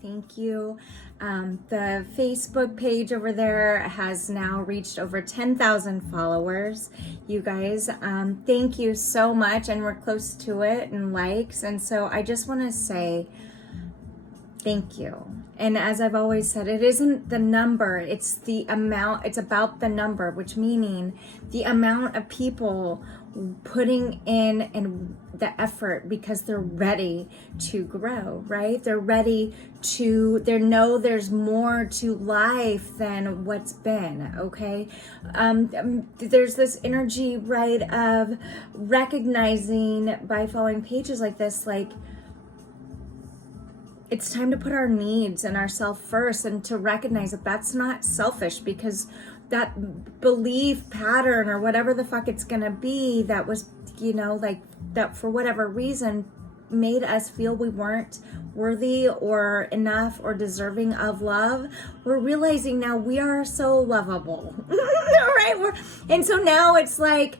Thank you. The Facebook page over there has now reached over 10,000 followers. You guys, thank you so much, and we're close to it and likes. And so I just want to say thank you. And as I've always said, it isn't the number, it's the amount, it's about the number, which meaning the amount of people putting in and the effort because they're ready to grow, right? They're ready to, they know there's more to life than what's been, okay? There's this energy, right, of recognizing by following pages like this, like, it's time to put our needs and ourself first, and to recognize that that's not selfish, because that belief pattern or whatever the fuck it's gonna be that was, you know, like that for whatever reason made us feel we weren't worthy or enough or deserving of love. We're realizing now we are so lovable, right? And so now it's like,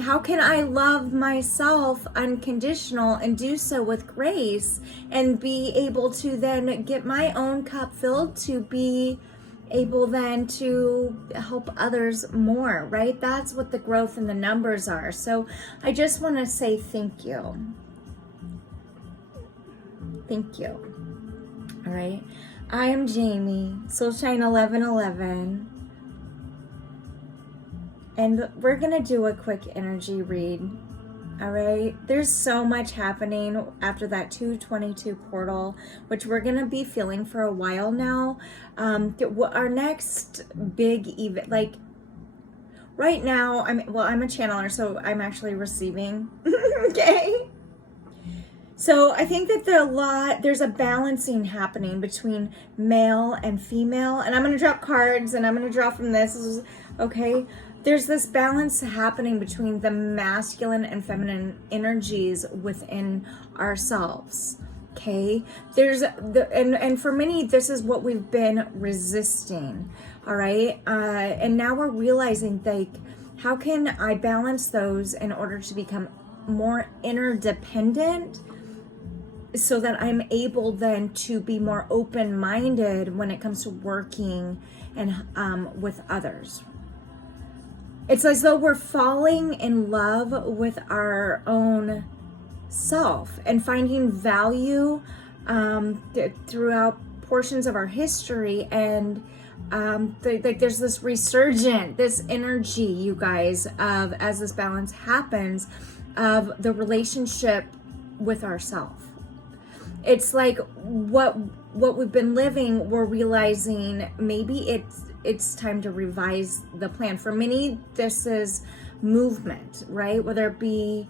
how can I love myself unconditional and do so with grace and be able to then get my own cup filled to be able then to help others more, right? That's what the growth and the numbers are. So I just want to say thank you. Thank you. All right. I am Jamie, Soulshine 1111. And we're going to do a quick energy read. All right. There's so much happening after that 222 portal, which we're going to be feeling for a while now. Our next big event, like right now, I'm a channeler, so I'm actually receiving. Okay. So I think that there's a balancing happening between male and female. And I'm going to drop cards, and I'm going to draw from this. Okay. There's this balance happening between the masculine and feminine energies within ourselves. Okay. And for many, this is what we've been resisting. All right. And now we're realizing, like, how can I balance those in order to become more interdependent, so that I'm able then to be more open-minded when it comes to working and with others. It's as though we're falling in love with our own self and finding value throughout portions of our history. And there's this resurgent, this energy, you guys, of, as this balance happens, of the relationship with ourself. It's like what we've been living, we're realizing maybe it's time to revise the plan. For many, this is movement, right? Whether it be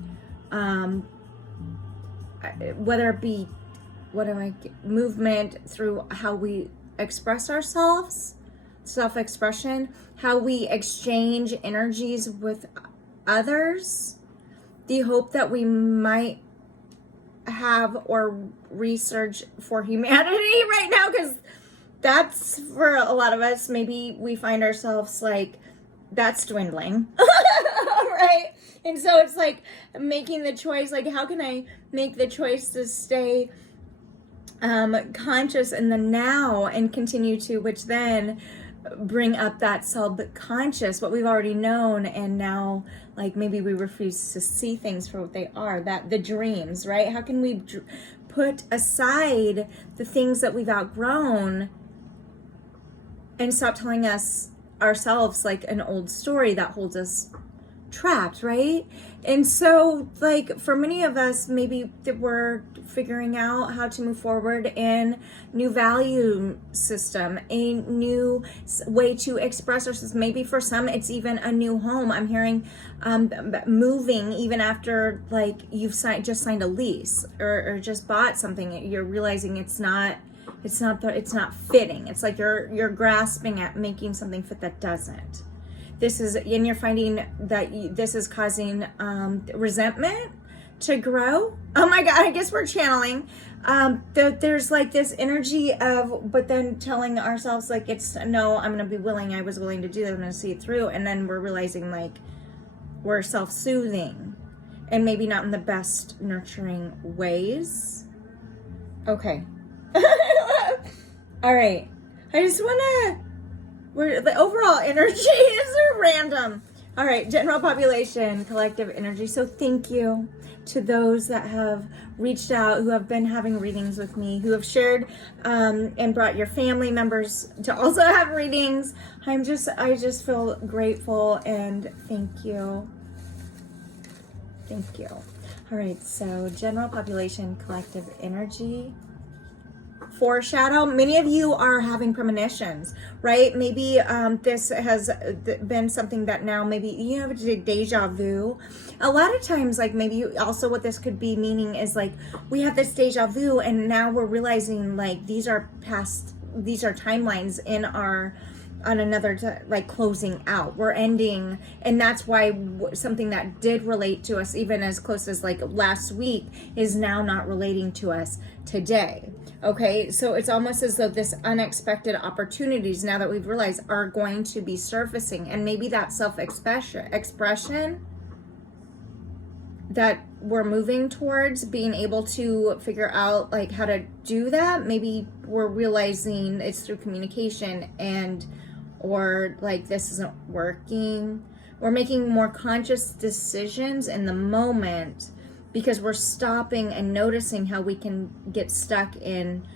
movement through how we express ourselves, self-expression, how we exchange energies with others, the hope that we might have or research for humanity right now, because that's, for a lot of us, maybe we find ourselves like that's dwindling. Right? And so it's like making the choice, like, how can I make the choice to stay conscious in the now and continue to, which then bring up that subconscious, what we've already known, and now, like, maybe we refuse to see things for what they are, that the dreams, right? How can we put aside the things that we've outgrown and stop telling ourselves like an old story that holds us trapped, right? And so, like, for many of us, maybe we're figuring out how to move forward in new value system, a new way to express ourselves. Maybe for some, it's even a new home. I'm hearing moving even after, like, you've just signed a lease or just bought something. You're realizing it's not fitting. It's like you're grasping at making something fit that doesn't. And you're finding that this is causing resentment to grow. Oh my God, I guess we're channeling. There's like this energy of, but then telling ourselves like, no, I'm going to be willing. I was willing to do that. I'm going to see it through. And then we're realizing like we're self-soothing and maybe not in the best nurturing ways. Okay. All right. I just want to, the overall energy is random. All right, general population, collective energy. So thank you to those that have reached out, who have been having readings with me, who have shared and brought your family members to also have readings. I just feel grateful and thank you. Thank you. All right, so general population, collective energy. Foreshadow. Many of you are having premonitions, right? Maybe this has been something that now maybe you have a deja vu. A lot of times, like maybe also what this could be meaning is like we have this deja vu and now we're realizing like these are timelines in our on another like closing out, we're ending, and that's why something that did relate to us even as close as like last week is now not relating to us today. Okay, so it's almost as though this unexpected opportunities now that we've realized are going to be surfacing, and maybe that expression that we're moving towards being able to figure out like how to do that. Maybe we're realizing it's through communication or like this isn't working. We're making more conscious decisions in the moment because we're stopping and noticing how we can get stuck in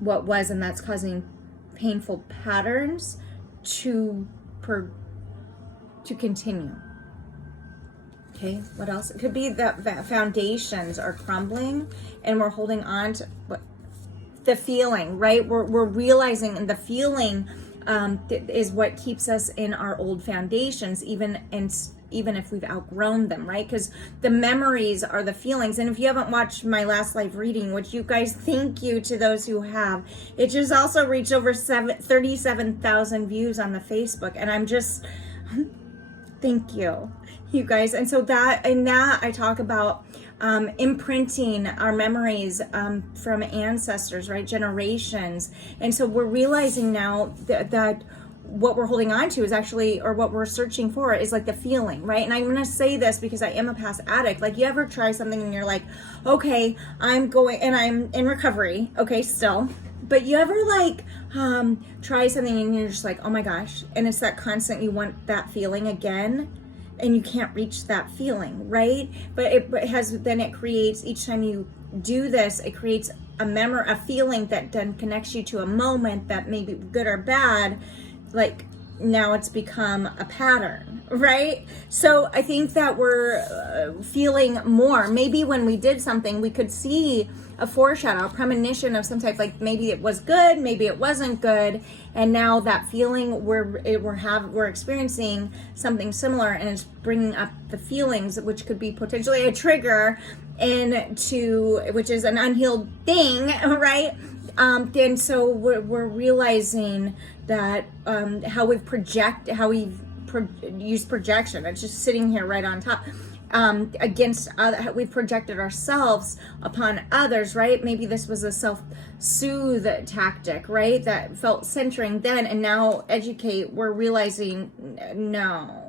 what was, and that's causing painful patterns to continue. Okay, what else? It could be that foundations are crumbling and we're holding on to the feeling, right? We're realizing the feeling is what keeps us in our old foundations, even if we've outgrown them, right? Because the memories are the feelings. And if you haven't watched my last live reading, which you guys, thank you to those who have, it just also reached over 37,000 views on the Facebook, and I'm just thank you guys. And so that I talk about imprinting our memories from ancestors, right? Generations. And so we're realizing now that what we're holding on to is actually, or what we're searching for is like the feeling, right? And I'm going to say this because I am a past addict. Like, you ever try something and you're like, okay, I'm in recovery, okay, still. But you ever like try something and you're just like, oh my gosh, and it's that constant, you want that feeling again, and you can't reach that feeling, right? But it creates, each time you do this, it creates a feeling that then connects you to a moment that may be good or bad. Like now it's become a pattern, right? So I think that we're feeling more. Maybe when we did something, we could see a foreshadow, a premonition of some type, like maybe it was good, maybe it wasn't good, and now that feeling we're experiencing something similar, and it's bringing up the feelings, which could be potentially a trigger which is an unhealed thing, right? And so we're realizing that how we've used projection. It's just sitting here right on top. We've projected ourselves upon others, right? Maybe this was a self-soothe tactic, right? That felt centering then, and now we're realizing no.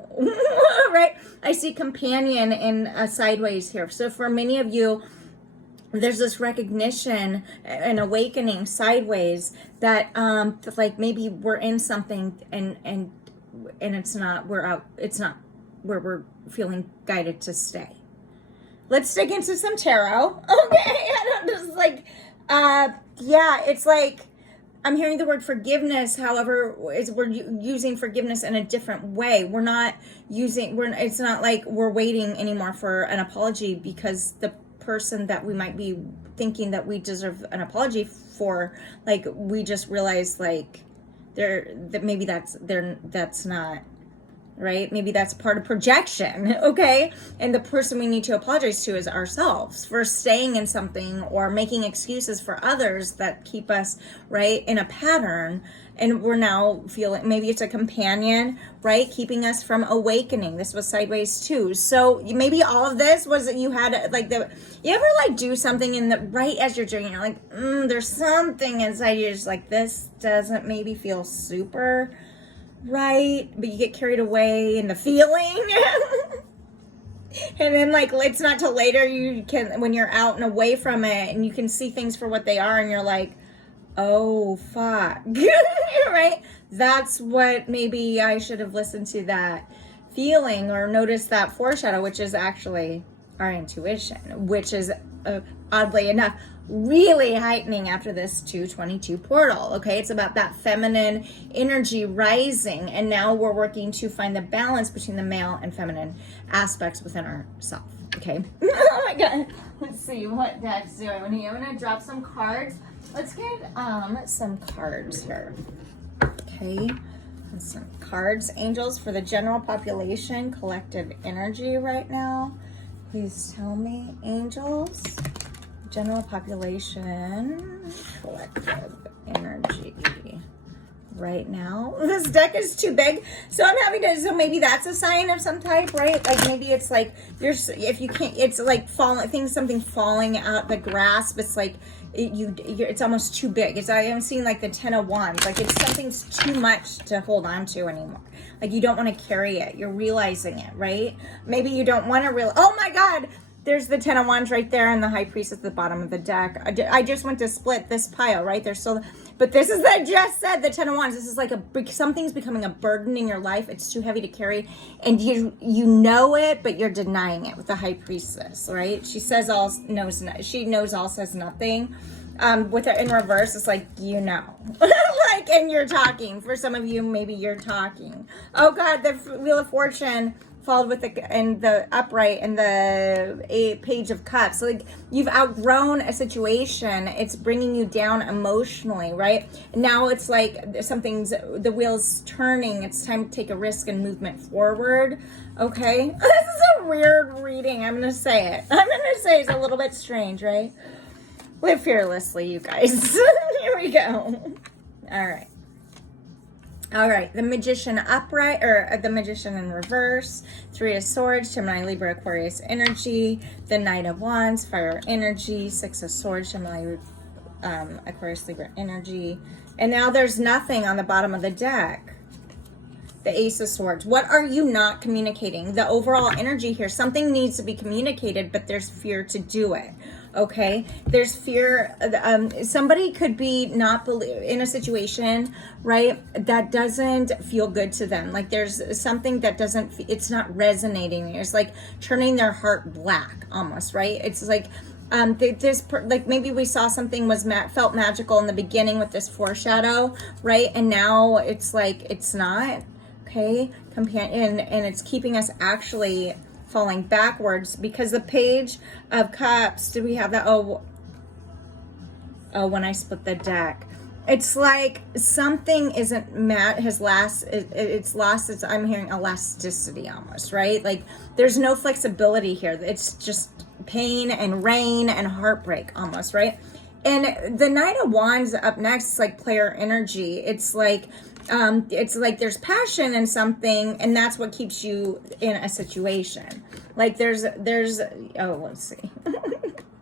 Right? I see companion in sideways here. So for many of you, there's this recognition and awakening sideways that like maybe we're in something and it's not where we're feeling guided to stay. Let's dig into some tarot. Okay, it's like I'm hearing the word forgiveness. However, we're using forgiveness in a different way. It's not like we're waiting anymore for an apology because the person that we might be thinking that we deserve an apology for, like we just realized like maybe that's not right. Maybe that's part of projection. Okay. And the person we need to apologize to is ourselves for staying in something or making excuses for others that keep us right in a pattern. And we're now feeling, maybe it's a companion, right? Keeping us from awakening. This was sideways too. So maybe all of this was that you had you ever like do something right as you're doing it, you're like, there's something inside you just like, this doesn't maybe feel super right, but you get carried away in the feeling. And then like, it's not till later when you're out and away from it and you can see things for what they are and you're like, oh, fuck. Right? That's what maybe I should have listened to that feeling or noticed that foreshadow, which is actually our intuition, which is oddly enough really heightening after this 222 portal. Okay, it's about that feminine energy rising, and now we're working to find the balance between the male and feminine aspects within ourselves. Okay. Oh my god. Let's see what deck's doing. I'm gonna drop some cards. Let's get some cards here. Okay. Some cards, angels, for the general population, collective energy right now. Please tell me, angels, general population, collective energy right now. This deck is too big, so I'm having to, so maybe that's a sign of some type, right? Like maybe it's like there's, if you can't, it's like falling, something falling out the grasp. It's like it's almost too big. I am seeing like the 10 of Wands, like it's something's too much to hold on to anymore. Like you don't want to carry it. You're realizing it, right? Maybe you don't want to oh my God, there's the 10 of Wands right there and the High Priestess at the bottom of the deck. I just went to split this pile, right? There's still, but this is, I just said the 10 of Wands. This is like something's becoming a burden in your life. It's too heavy to carry, and you know it, but you're denying it with the High Priestess, right? She says all, she knows all, says nothing. With it in reverse, it's like, you know, like, and you're talking. For some of you, maybe you're talking. Oh God, the Wheel of Fortune followed with the upright and the Page of Cups. So like you've outgrown a situation. It's bringing you down emotionally, right? Now it's like the wheel's turning. It's time to take a risk and movement forward. Okay. This is a weird reading. I'm going to say it. It's a little bit strange, right? Live fearlessly, you guys. Here we go. All right, the Magician upright, or the Magician in reverse, 3 of Swords, Gemini, Libra, Aquarius energy, the Knight of Wands, fire energy, 6 of Swords, Gemini, Aquarius, Libra energy. And now there's nothing on the bottom of the deck. The Ace of Swords. What are you not communicating? The overall energy here, something needs to be communicated, but there's fear to do it. Okay, there's fear. Somebody could be not in a situation, right, that doesn't feel good to them. Like there's something that it's not resonating. It's like turning their heart black almost, right? It's like like maybe we saw something felt magical in the beginning with this foreshadow, right? And now it's like it's not. Okay, and it's keeping us actually falling backwards, because the Page of Cups, did we have that? Oh, when I split the deck, it's like something isn't it's lost I'm hearing elasticity almost, right? Like there's no flexibility here. It's just pain and rain and heartbreak almost, right? And the Knight of Wands up next is like player energy. It's like there's passion in something, and that's what keeps you in a situation. Like there's oh, let's see.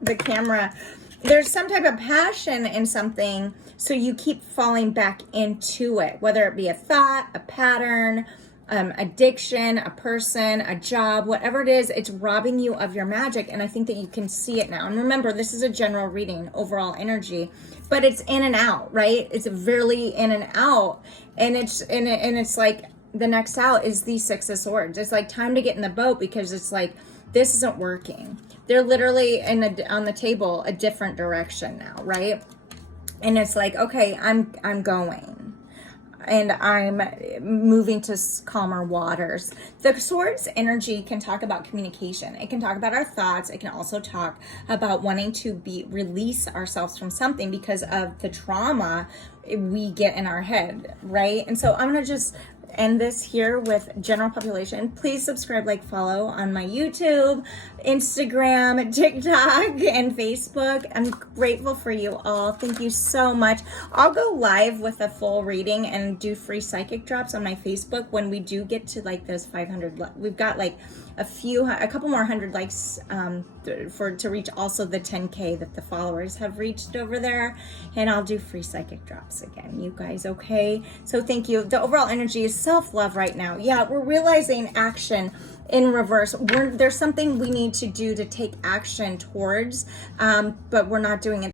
The camera, there's some type of passion in something, so you keep falling back into it, whether it be a thought, a pattern, addiction, a person, a job, whatever it is. It's robbing you of your magic, and I think that you can see it now. And remember, this is a general reading, overall energy, but it's in and out, right? It's really in and out, and it's like the next out is the 6 of Swords. It's like time to get in the boat, because it's like this isn't working. They're literally on the table a different direction now, right? And it's like, okay, I'm going. And I'm moving to calmer waters. The Swords energy can talk about communication. It can talk about our thoughts. It can also talk about wanting to release ourselves from something because of the trauma we get in our head, right? And so I'm going to just end this here with general population. Please subscribe, like, follow on my YouTube, Instagram, TikTok, and Facebook. I'm grateful for you all. Thank you so much. I'll go live with a full reading and do free psychic drops on my Facebook when we do get to like those 500. We've got like a couple more hundred likes to reach also the 10K that the followers have reached over there, and I'll do free psychic drops again, you guys. Okay, so thank you. The overall energy is self-love right now. Yeah, we're realizing action in reverse. There's something we need to do to take action towards, but we're not doing it.